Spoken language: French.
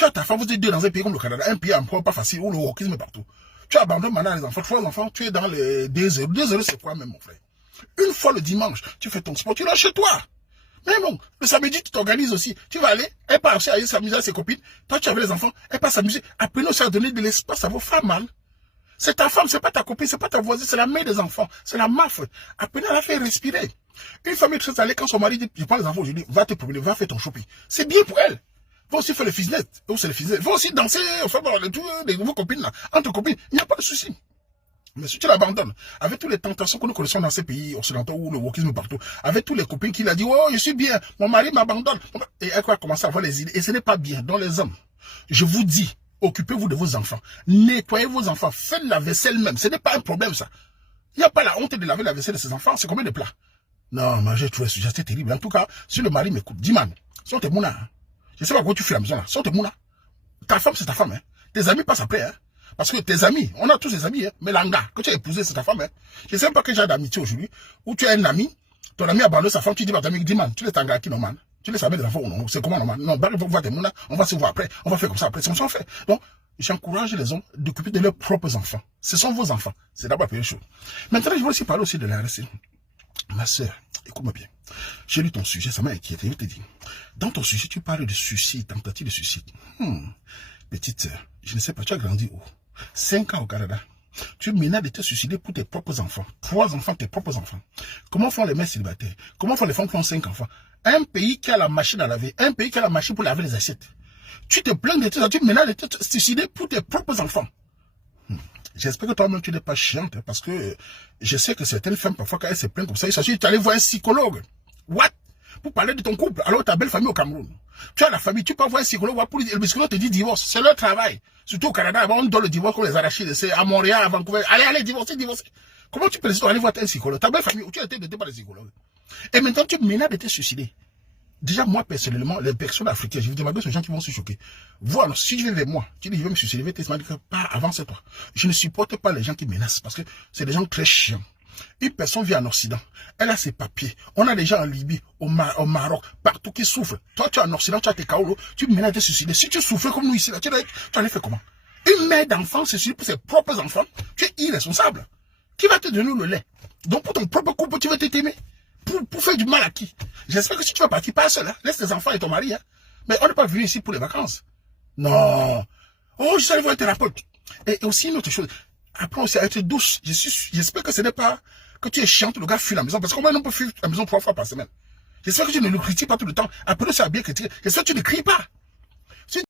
Tu as ta femme, vous êtes deux dans un pays comme le Canada, un pays encore pas facile, où le wokisme est partout. Tu abandonnes maintenant les enfants, 3 enfants, tu es dans les 2 heures. 2 heures, c'est quoi même, mon frère? Une fois le dimanche, tu fais ton sport, tu l'as chez toi. Mais bon, le samedi, tu t'organises aussi. Tu vas aller, elle part aussi aller s'amuser avec ses copines. Toi, tu avais les enfants, elle part s'amuser. Apprenez aussi à donner de l'espace à vos femmes, mal. C'est ta femme, c'est pas ta copine, c'est pas ta voisine, c'est la mère des enfants, c'est la maffe. Apprenez à la faire respirer. Une femme est très allée quand son mari dit, je prends les enfants aujourd'hui, va te promener, va faire ton shopping. C'est bien pour elle. Va aussi faire le fitness. Va aussi danser, enfin, les nouveaux copines là. Entre copines, il n'y a pas de souci. Mais si tu l'abandonnes, avec toutes les tentations que nous connaissons dans ces pays occidentaux où le wokisme partout, avec tous les copines qu'il a dit, oh, je suis bien, mon mari m'abandonne. Et elle va commencer à avoir les idées. Et ce n'est pas bien. Dans les hommes, je vous dis, occupez-vous de vos enfants. Nettoyez vos enfants. Faites la vaisselle même. Ce n'est pas un problème, ça. Il n'y a pas la honte de laver la vaisselle de ses enfants. C'est combien de plats? Non, mais j'ai trouvé ce sujet, c'est terrible. En tout cas, si le mari m'écoute, dis, man, si on te mouna, hein. Je sais pas quoi tu fais à la maison là. Si on te mouna, ta femme, c'est ta femme, hein. Tes amis passent après, hein. Parce que tes amis, on a tous des amis, hein, mais l'anga que tu as épousé, c'est ta femme. Hein. Je ne sais pas quel genre d'amitié aujourd'hui, où tu as un ami, ton ami abandonne sa femme, tu dis à ton ami, dis man, tu laisses t'engager qui normal. Tu laisses avec des enfants ou non, c'est comment normal? Non, bah, on va te mouna, on va se voir après, on va faire comme ça après, c'est comme ça on fait. Donc, j'encourage les hommes d'occuper de leurs propres enfants. Ce sont vos enfants. C'est d'abord la première chose. Maintenant, je veux aussi parler aussi de la RSC. Ma soeur, écoute-moi bien. J'ai lu ton sujet, ça m'a inquiété. Je te dis, dans ton sujet, tu parles de suicide, tentative de suicide. Petite sœur, je ne sais pas, tu as grandi où? 5 ans au Canada. Tu menaces de te suicider pour tes propres enfants. 3 enfants, tes propres enfants. Comment font les mères célibataires? Comment font les femmes qui ont 5 enfants? Un pays qui a la machine à laver, un pays qui a la machine pour laver les assiettes. Tu te plains de tout ça, tu menaces de te suicider pour tes propres enfants. J'espère que toi-même tu n'es pas chiante, parce que je sais que certaines femmes, parfois, quand elles se plaignent comme ça, il s'agit d'aller voir un psychologue. What? Pour parler de ton couple, alors ta belle famille au Cameroun. Tu as la famille, tu peux voir un psychologue, le psychologue te dit divorce, c'est leur travail. Surtout au Canada, on donne le divorce comme les arachides, c'est à Montréal, à Vancouver. Allez, divorcez. Comment tu peux décider d'aller voir un psychologue? Ta belle famille, où tu as été doté par le psychologue. Et maintenant, tu menaces de te suicider. Déjà, moi, personnellement, les personnes africaines, je vous demande aux gens qui vont se choquer. Voilà, si tu viens vers moi, tu dis, je vais me suicider, je vais te dire, pas avant, c'est toi. Je ne supporte pas les gens qui menacent, parce que c'est des gens très chiants. Une personne vit en Occident, elle a ses papiers. On a des gens en Libye, au Maroc, partout qui souffrent. Toi, tu es en Occident, tu as tes kaolos, tu menaces de te suicider. Si tu souffrais comme nous ici, là, tu allais faire comment? Une mère d'enfant se suicide pour ses propres enfants, tu es irresponsable. Qui va te donner le lait? Donc, pour ton propre couple, tu vas t'aimer. Pour faire du mal à qui? J'espère que si tu vas partir, pas seul, hein. Laisse tes enfants et ton mari, hein. Mais on n'est pas venu ici pour les vacances. Non. Oh, je suis allé voir un thérapeute. Et aussi une autre chose. Apprends aussi à être douce. J'espère que ce n'est pas que tu es chiante, le gars fuit la maison. Parce qu'on peut fuir la maison 3 fois par semaine. J'espère que tu ne le critiques pas tout le temps. Après, ça a bien critiqué. J'espère que tu ne cries pas.